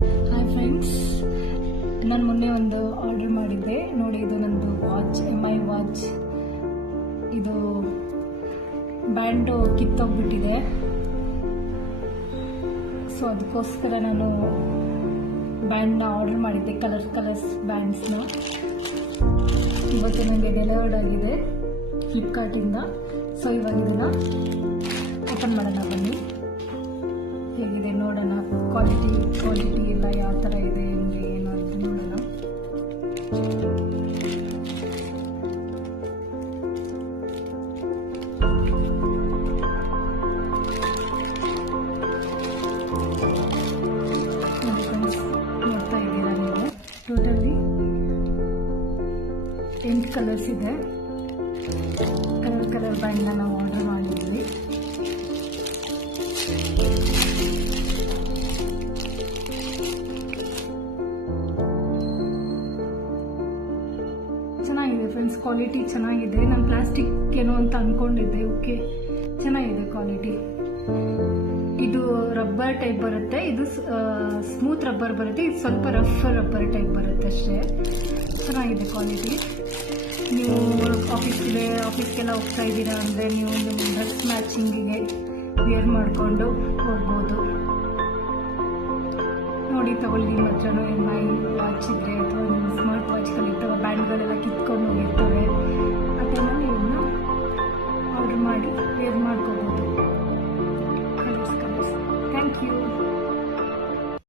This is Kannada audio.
ಹಾಯ್ ಫ್ರೆಂಡ್ಸ್, ನಾನು ಮೊನ್ನೆ ಒಂದು ಆರ್ಡರ್ ಮಾಡಿದ್ದೆ ನೋಡಿ. ಇದು ನಂದು ವಾಚ್, MI ವಾಚ್. ಇದು ಬ್ಯಾಂಡು ಕಿತ್ತೋಗ್ಬಿಟ್ಟಿದೆ. ಸೊ ಅದಕ್ಕೋಸ್ಕರ ನಾನು ಬ್ಯಾಂಡ್ನ ಆರ್ಡರ್ ಮಾಡಿದ್ದೆ, ಕಲರ್ಸ್ ಬ್ಯಾಂಡ್ಸ್ನ. ಇವತ್ತು ನನಗೆ ಡೆಲಿವರ್ಡ್ ಆಗಿದೆ ಫ್ಲಿಪ್ಕಾರ್ಟಿಂದ. ಸೊ ಇವಾಗ ಇದನ್ನು ಓಪನ್ ಮಾಡೋಣ, ಬನ್ನಿ. ಹೇಗಿದೆ ನೋಡೋಣ, ಕ್ವಾಲಿಟಿ ಎಲ್ಲ ಯಾವ ಥರ ಇದೆ, ಹೆಂಗೆ ಏನು ಅಂತ ನೋಡೋಣ. ನೋಡ್ತಾ ಇದ್ದೀರಾ ನೀವು, ಟೋಟಲಿ 8 ಕಲರ್ಸ್ ಇದೆ. ಕಲರ್ ಬ್ಯಾಂಡ್ನ ನಾವು ಆರ್ಡರ್ ಮಾಡಿದ್ವಿ. ಚೆನ್ನಾಗಿದೆ ಫ್ರೆಂಡ್ಸ್, ಕ್ವಾಲಿಟಿ ಚೆನ್ನಾಗಿದೆ. ನಾನು ಪ್ಲಾಸ್ಟಿಕ್ ಏನೋ ಅಂತ ಅಂದ್ಕೊಂಡಿದ್ದೆ. ಓಕೆ, ಚೆನ್ನಾಗಿದೆ ಕ್ವಾಲಿಟಿ. ಇದು ರಬ್ಬರ್ ಟೈಪ್ ಬರುತ್ತೆ, ಇದು ಸ್ಮೂತ್ ರಬ್ಬರ್ ಬರುತ್ತೆ, ಇದು ಸ್ವಲ್ಪ ರಫ್ ರಬ್ಬರ್ ಟೈಪ್ ಬರುತ್ತೆ ಅಷ್ಟೇ. ಚೆನ್ನಾಗಿದೆ ಕ್ವಾಲಿಟಿ. ನೀವು ಆಫೀಸ್ಗೆಲ್ಲ ಹೋಗ್ತಾ ಇದ್ದೀರಾ ಅಂದರೆ ನೀವು ನಿಮ್ಮ ಡ್ರೆಸ್ ಮ್ಯಾಚಿಂಗಿಗೆ ವೇರ್ ಮಾಡಿಕೊಂಡು ಹೋಗ್ಬೋದು. ನೋಡಿ, ತಗೊಳ್ಳಿ. ನಿಮ್ಮ ಹತ್ರನೂ MI ವಾಚ್ ಇದ್ದರೆ ಅಥವಾ ನಿಮ್ಮ ಸ್ಮಾರ್ಟ್ ವಾಚ್ಗಳಿರ್ತವೆ, ಬ್ಯಾಂಡ್ಗಳೆಲ್ಲ